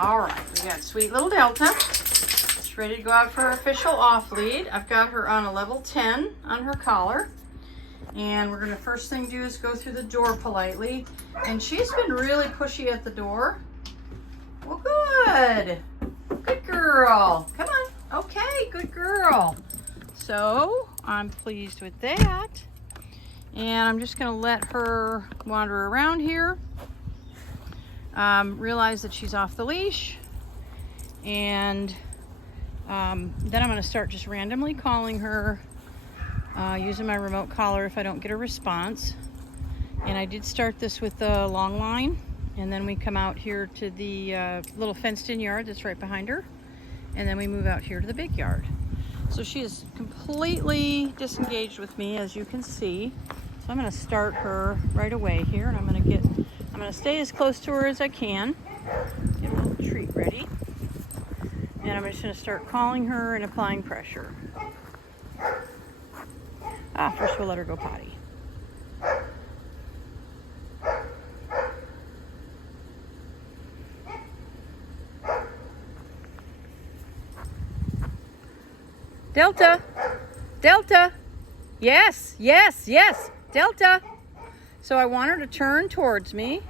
All right, we got sweet little Delta. She's ready to go out for her official off lead. I've got her on a level 10 on her collar. And we're gonna first thing do is go through the door politely. And she's been really pushy at the door. Well, good. Good girl. Come on. Okay, good girl. So I'm pleased with that. And I'm just gonna let her wander around here. Realize that she's off the leash. And then I'm gonna start just randomly calling her, using my remote collar if I don't get a response. And I did start this with the long line, and then we come out here to the little fenced in yard that's right behind her, and then we move out here to the big yard. So she is completely disengaged with me, as you can see. So I'm gonna start her right away here, and I'm gonna stay as close to her as I can. Get a little treat ready. And I'm just gonna start calling her and applying pressure. First we'll let her go potty. Delta, Delta, yes, yes, yes, Delta. So I want her to turn towards me,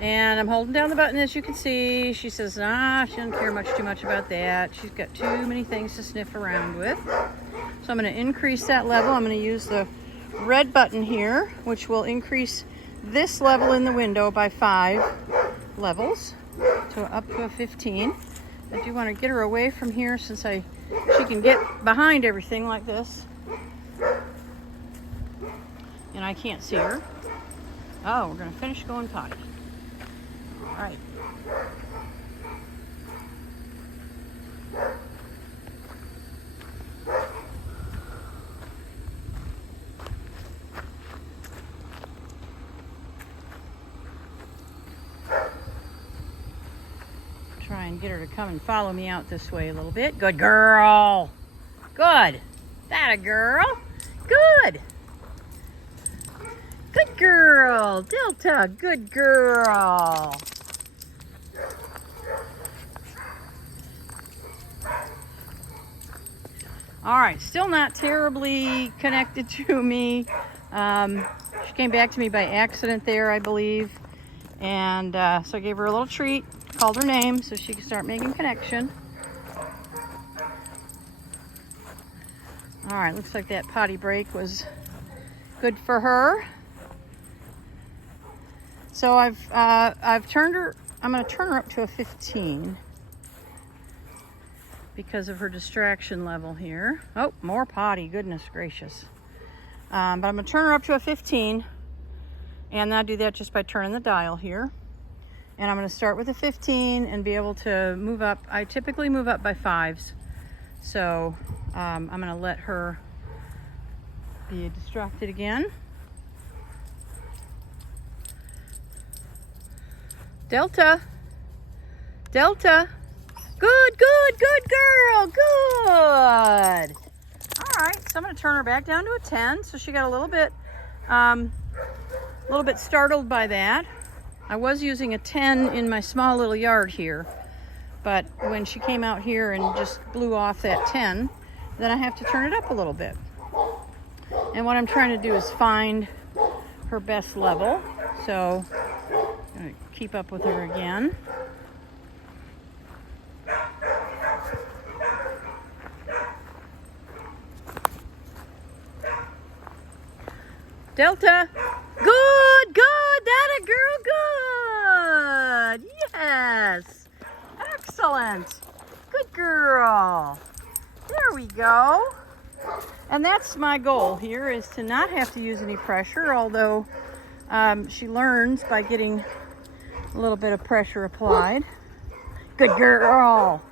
and I'm holding down the button, as you can see. She says, she doesn't care too much about that. She's got too many things to sniff around with. So I'm going to increase that level. I'm going to use the red button here, which will increase this level in the window by 5 levels, so up to a 15. I do want to get her away from here since she can get behind everything like this. And I can't see her. Oh, we're going to finish going potty. All right. Try and get her to come and follow me out this way a little bit. Good girl. Good. That a girl. Good. Good girl. Delta, good girl. All right, still not terribly connected to me. She came back to me by accident there, I believe. And so I gave her a little treat, called her name so she could start making connection. All right, looks like that potty break was good for her. So I've turned her, I'm gonna turn her up to a 15 because of her distraction level here. Oh, more potty, goodness gracious. But I'm gonna turn her up to a 15, and I do that just by turning the dial here. And I'm gonna start with a 15 and be able to move up. I typically move up by 5s. So I'm gonna let her be distracted again. Delta, Delta, good, good, good girl, good. All right, so I'm gonna turn her back down to a 10. So she got a little bit startled by that. I was using a 10 in my small little yard here, but when she came out here and just blew off that 10, then I have to turn it up a little bit. And what I'm trying to do is find her best level. So I'm gonna keep up with her again. Delta, good, good, that a girl, good, yes, excellent, good girl, there we go. And that's my goal here, is to not have to use any pressure, although she learns by getting a little bit of pressure applied. Good girl,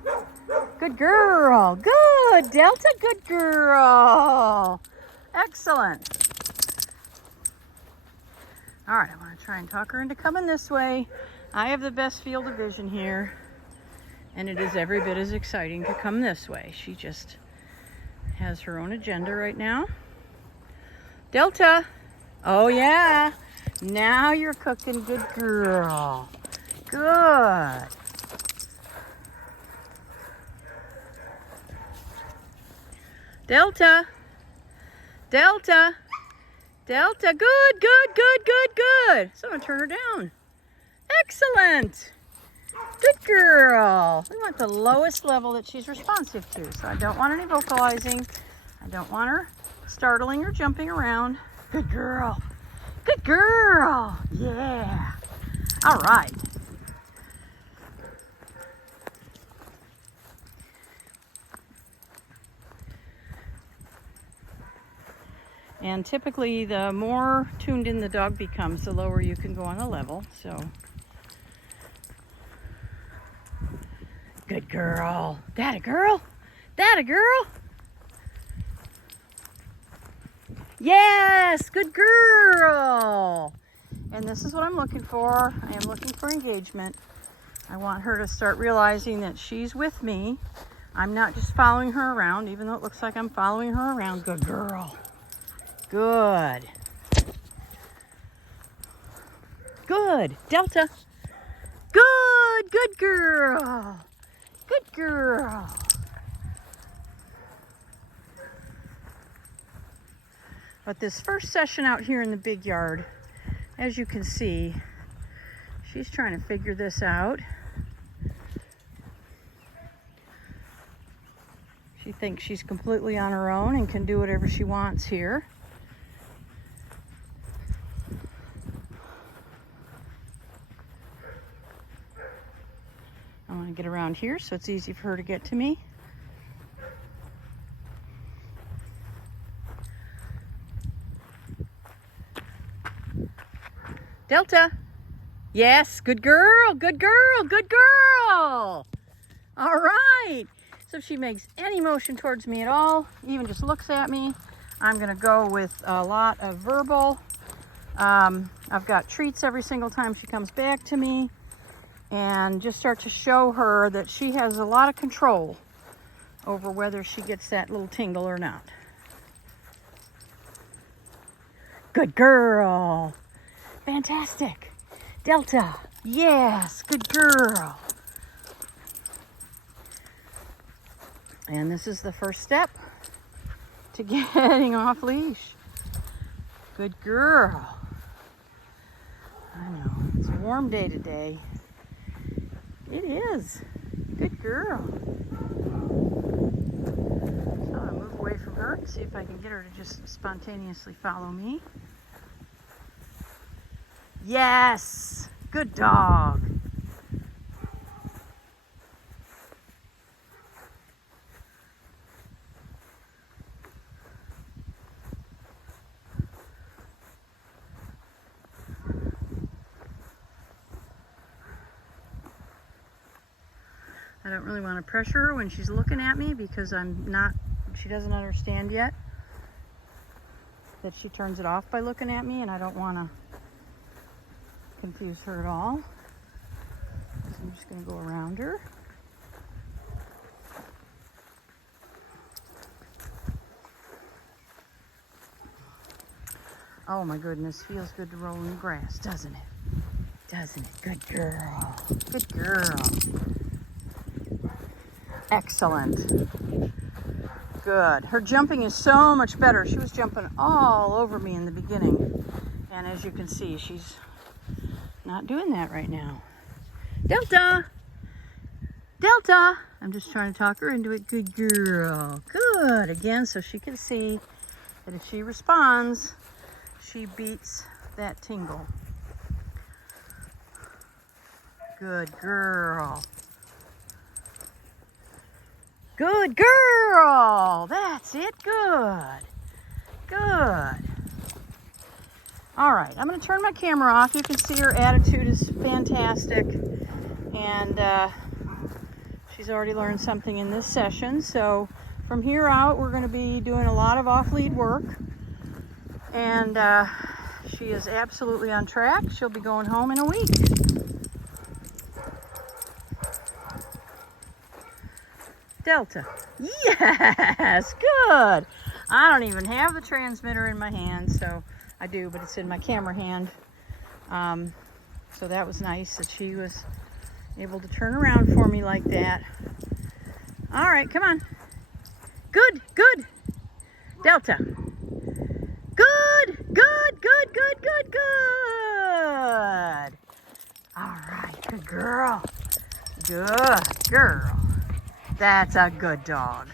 good girl, good, Delta, good girl, excellent. All right, I'm gonna try and talk her into coming this way. I have the best field of vision here, and it is every bit as exciting to come this way. She just has her own agenda right now. Delta, oh yeah, now you're cooking, good girl, good. Delta. Delta. Delta. Good, good, good, good, good. So I'm going to turn her down. Excellent. Good girl. We want the lowest level that she's responsive to. So I don't want any vocalizing. I don't want her startling or jumping around. Good girl. Good girl. Yeah. All right. And typically, the more tuned in the dog becomes, the lower you can go on a level. So, good girl. That a girl? That a girl? Yes, good girl. And this is what I'm looking for. I am looking for engagement. I want her to start realizing that she's with me. I'm not just following her around, even though it looks like I'm following her around. Good girl. Good. Good. Delta. Good. Good girl. Good girl. But this first session out here in the big yard, as you can see, she's trying to figure this out. She thinks she's completely on her own and can do whatever she wants here. I want to get around here so it's easy for her to get to me. Delta. Yes, good girl, good girl, good girl. All right. So if she makes any motion towards me at all, even just looks at me, I'm going to go with a lot of verbal. I've got treats every single time she comes back to me, and just start to show her that she has a lot of control over whether she gets that little tingle or not. Good girl. Fantastic. Delta. Yes, good girl. And this is the first step to getting off leash. Good girl. I know, it's a warm day today. It is. Good girl. So I'm gonna move away from her and see if I can get her to just spontaneously follow me. Yes! Good dog. I don't really want to pressure her when she's looking at me because she doesn't understand yet that she turns it off by looking at me, and I don't want to confuse her at all. So I'm just going to go around her. Oh my goodness, feels good to roll in the grass, doesn't it? Doesn't it? Good girl. Good girl. Excellent. Good. Her jumping is so much better. She was jumping all over me in the beginning. And as you can see, she's not doing that right now. Delta! Delta! I'm just trying to talk her into it. Good girl. Good. Again, so she can see that if she responds, she beats that tingle. Good girl. Good girl. That's it. Good. Good. All right, I'm going to turn my camera off. You can see her attitude is fantastic. And she's already learned something in this session. So from here out, we're going to be doing a lot of off-lead work. And she is absolutely on track. She'll be going home in a week. Delta. Yes, good. I don't even have the transmitter in my hand, so I do, but it's in my camera hand. So that was nice that she was able to turn around for me like that. All right, come on. Good, good. Delta. Good, good, good, good, good, good. All right, good girl. Good girl. That's a good dog.